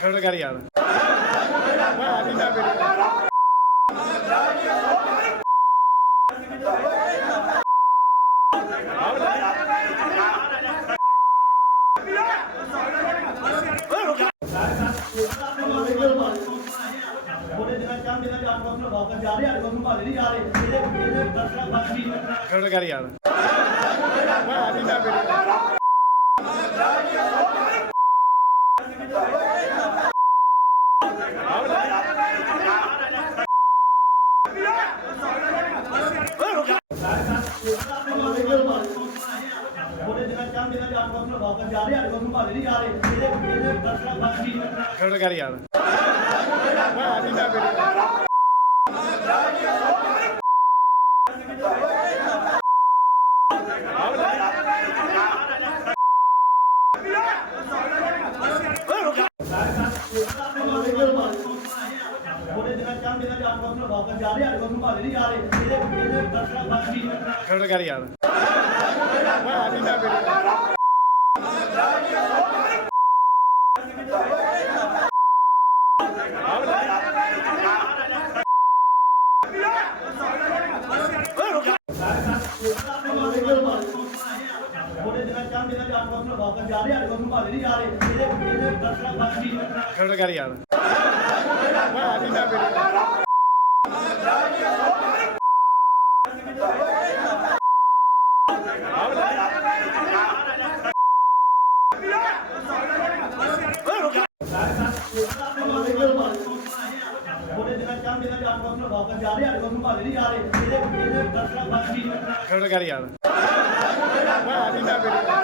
छोड़ कर यार जा रहे जा रहे കറിയാണ് കറിയാണ് कर यार मैं आ नहीं बेटा ਖੜ ਕਰ ਯਾਰ ਮੈਂ ਆ ਨਹੀਂ ਨਾ ਮੇਰੇ